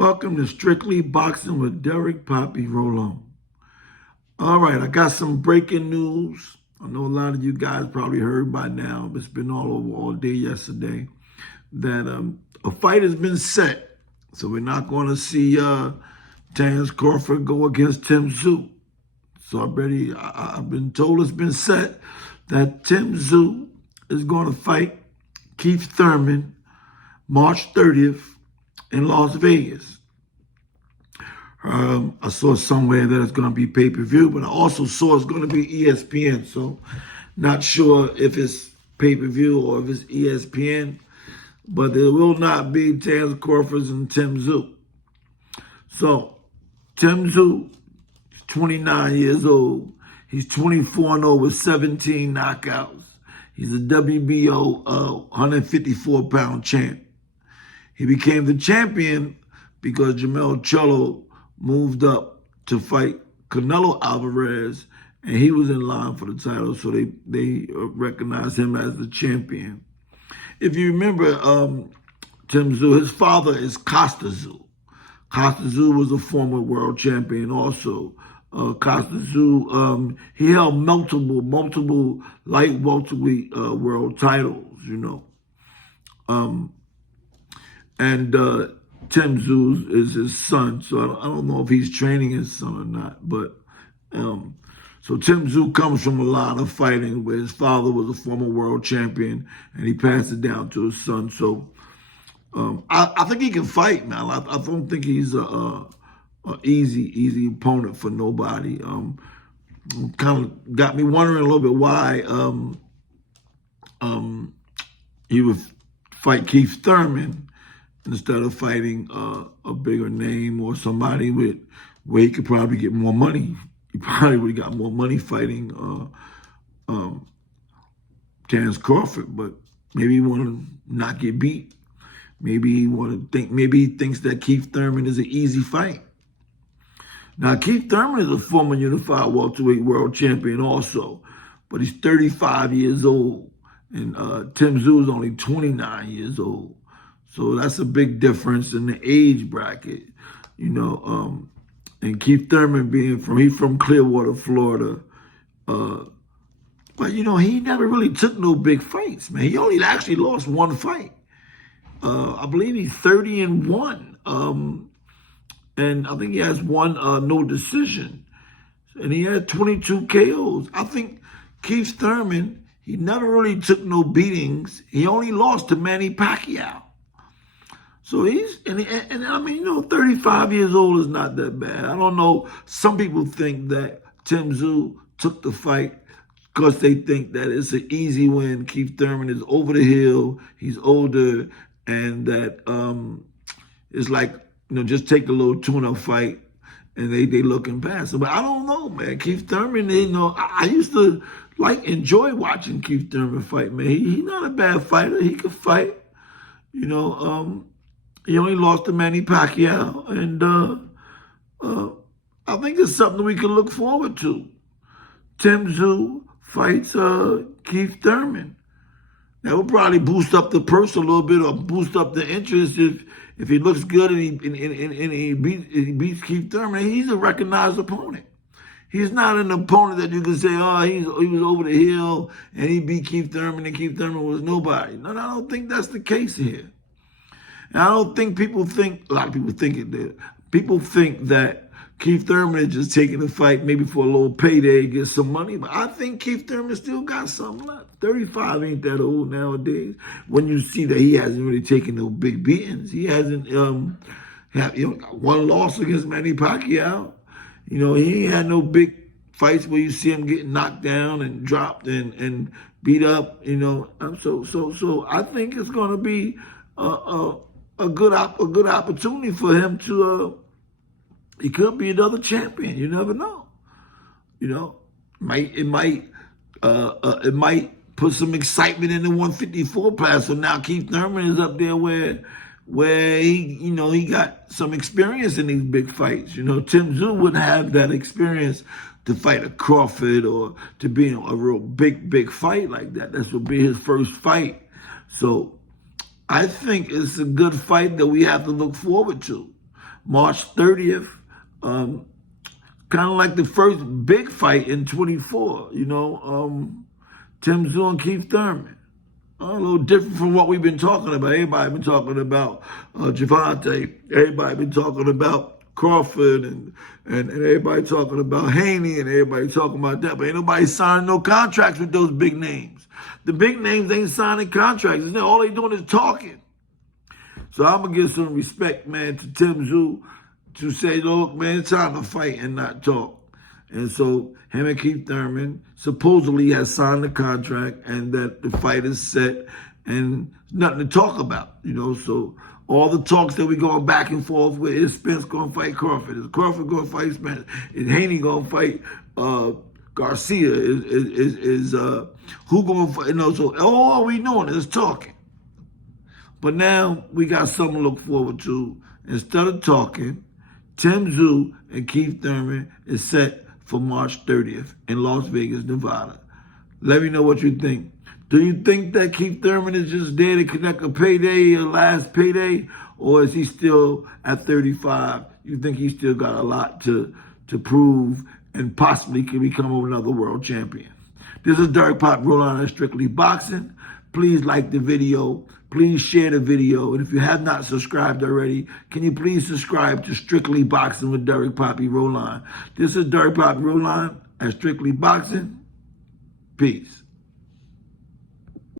Welcome to Strictly Boxing with Derek Poppy Rolon. All right, I got some breaking news. I know a lot of you guys probably heard by now. It's been all over all day yesterday that a fight has been set. So we're not going to see Terence Crawford go against Tszyu. So I've been told it's been set that Tszyu is going to fight Keith Thurman March 30th in Las Vegas. I saw somewhere that it's going to be pay-per-view, but I also saw it's going to be ESPN. So not sure if it's pay-per-view or if it's ESPN, but there will not be Terence Crawford and Tszyu. So Tszyu, 29 years old. He's 24-0 with 17 knockouts. He's a WBO 154-pound champ. He became the champion because Jamel Charlo moved up to fight Canelo Alvarez, and he was in line for the title, so they recognized him as the champion. If you remember, Tszyu, his father is Tszyu. Tszyu was a former world champion also. Tszyu, he held multiple light welterweight world titles, you know. And Tszyu is his son, so I don't know if he's training his son or not. But so Tszyu comes from a line of fighting where his father was a former world champion, and he passed it down to his son. So I think he can fight, man. I don't think he's a easy opponent for nobody. Kind of got me wondering a little bit why he would fight Keith Thurman instead of fighting a bigger name or somebody where he could probably get more money. He probably would have got more money fighting Terence Crawford, but maybe he want to not get beat. Maybe he thinks that Keith Thurman is an easy fight. Now, Keith Thurman is a former unified welterweight world champion also, but he's 35 years old, and Tszyu is only 29 years old. So that's a big difference in the age bracket, you know. And Keith Thurman he's from Clearwater, Florida. But, you know, he never really took no big fights, man. He only actually lost one fight. I believe he's 30-1. And I think he has one no decision. And he had 22 KOs. I think Keith Thurman, he never really took no beatings. He only lost to Manny Pacquiao. So and I mean, you know, 35 years old is not that bad. I don't know. Some people think that Tszyu took the fight because they think that it's an easy win. Keith Thurman is over the hill. He's older. And that it's like, you know, just take a little tune-up fight and they looking past it. But I don't know, man. Keith Thurman, you know, I used to enjoy watching Keith Thurman fight, man. He's not a bad fighter. He can fight. You know, he only lost to Manny Pacquiao, and I think it's something we can look forward to. Tszyu fights Keith Thurman. That would probably boost up the purse a little bit or boost up the interest if he looks good and he beats Keith Thurman. He's a recognized opponent. He's not an opponent that you can say, oh, he was over the hill and he beat Keith Thurman and Keith Thurman was nobody. No, I don't think that's the case here. And I don't think a lot of people think it did. People think that Keith Thurman is just taking the fight maybe for a little payday, get some money. But I think Keith Thurman still got something left. 35 ain't that old nowadays. When you see that he hasn't really taken no big beatings. He hasn't got one loss against Manny Pacquiao. You know, he ain't had no big fights where you see him getting knocked down and dropped and beat up, you know. So I think it's going to be a good opportunity for him to he could be another champion. You never know. You know, it might put some excitement in the 154 class. So now Keith Thurman is up there where he got some experience in these big fights. You know, Tszyu wouldn't have that experience to fight a Crawford or to be in a real big fight like that. This will be his first fight. So I think it's a good fight that we have to look forward to. March 30th. Kind of like the first big fight in 24, Tszyu and Keith Thurman. A little different from what we've been talking about. Everybody been talking about Javante. Everybody been talking about Crawford and everybody talking about Haney and everybody talking about that. But ain't nobody signing no contracts with those big names. The big names ain't signing contracts. All they doing is talking. So I'm going to give some respect, man, to Tszyu to say, look, man, it's time to fight and not talk. And so him and Keith Thurman supposedly has signed the contract and that the fight is set and nothing to talk about, So all the talks that we going back and forth with, is Spence going to fight Crawford? Is Crawford going to fight Spence? Is Haney going to fight Garcia? Is who going to fight? So all we doing is talking. But now we got something to look forward to. Instead of talking, Tszyu and Keith Thurman is set for March 30th in Las Vegas, Nevada. Let me know what you think. Do you think that Keith Thurman is just there to connect a payday, a last payday, or is he still at 35? You think he's still got a lot to prove and possibly can become another world champion? This is Derek Pop, Roll On Strictly Boxing. Please like the video. Please share the video. And if you have not subscribed already, can you please subscribe to Strictly Boxing with Derek Poppy Roll On. This is Derek Poppy Roll On at Strictly Boxing. Peace.